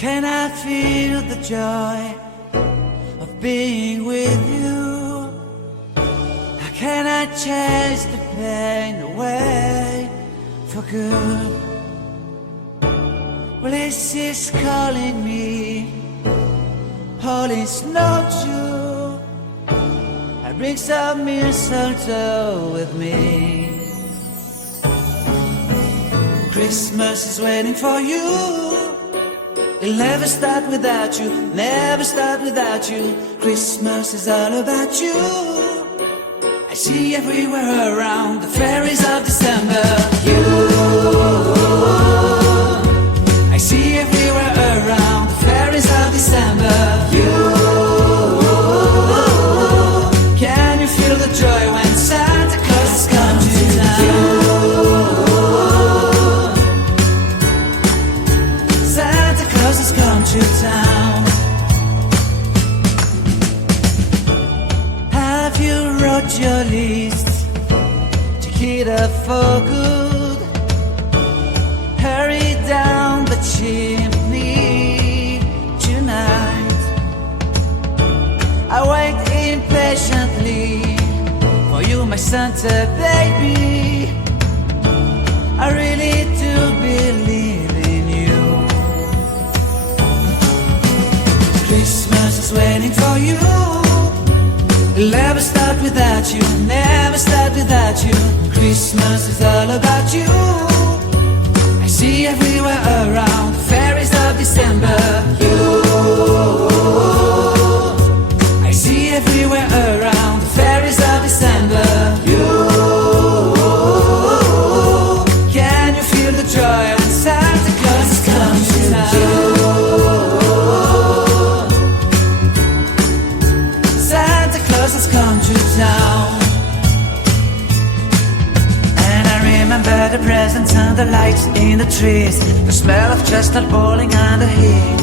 can I feel the joy of being with you? How can I chase the pain away for good? Well, this is calling me, all is not true. I bring some mistletoe with me. Christmas is waiting for you. It'll never start without you, never start without you. Christmas is all about you. I see everywhere around the fairies of December. You, I see everywhere around the fairies of December. You, can you feel the joy when Santa Claus has come to town? Santa Claus has come to town. Have you wrote your list to get up for good? Hurry down the chimney tonight. I wait impatiently for you, my Santa baby. I really do believe in you. Christmas is waiting for you. It'll never start without you, never start without you. Christmas is all about you. I see everywhere around the fairies of December. You, I see everywhere around the fairies of December. You, can you feel the joy when Santa Claus has come to town? Santa Claus has come to town. And I remember the presents and the lights in the trees, the smell of chestnut boiling and the heat.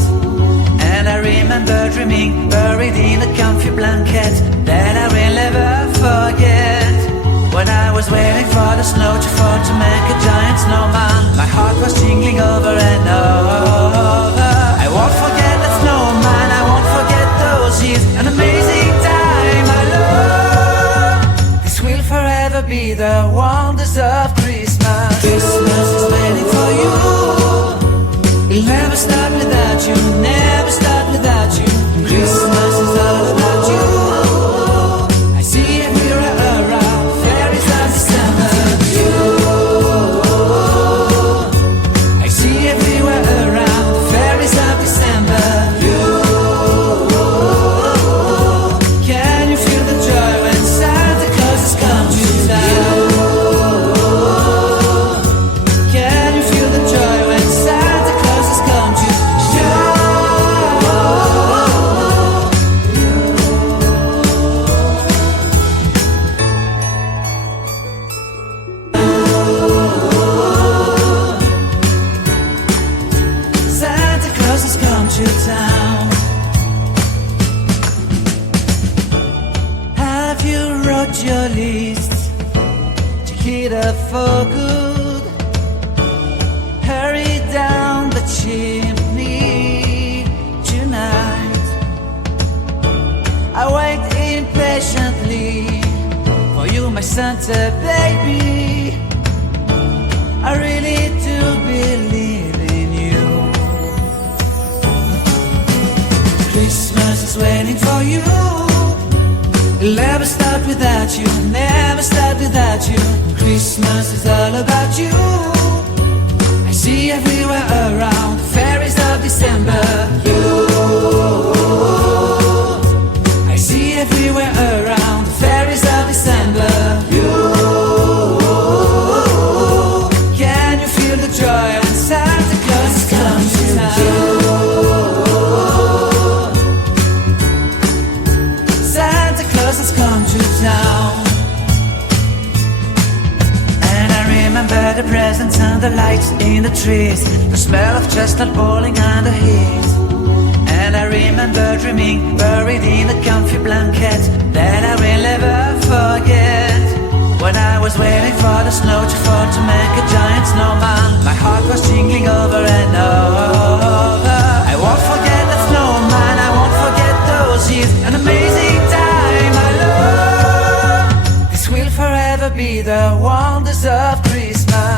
And I remember dreaming, buried in a comfy blanket that I will never forget. When I was waiting for the snow to fall to make a giant snowman, my heart was jingling over and over. I won't forget that snowman, I won't forget those years, an amazing time I love. This will forever be the wonders of Christmas. Christmas is waiting for you. It'll never start without you, never start without you. Christmas is all about you. I see everywhere around fairies of December. You, I see everywhere around fairies of December. You, can you feel the joy when Santa Claus has come to town? Can you feel the joy when Santa Claus has come to town? Santa Claus has come to town. Have you wrote your list to get up for good? Hurry down the chimney tonight. I wait impatiently for you, my Santa baby. I really do believe in you. Christmas is waiting for you. It'll never start without you, never start without you. Christmas is all about you. I see everywhere around the fairies of December. You, I see everywhere around the fairies of December. You, can you feel the joy when Santa Claus has come to town? Santa Claus has come to town. And I remember the presents and the lights in the trees, the smell of chestnut boiling and the heat. And I remember dreaming, buried in a comfy blanket that I will never forget. When I was waiting for the snow to fall to make a giant snowman, my heart was jingling over and over. I won't be the wonders of Christmas.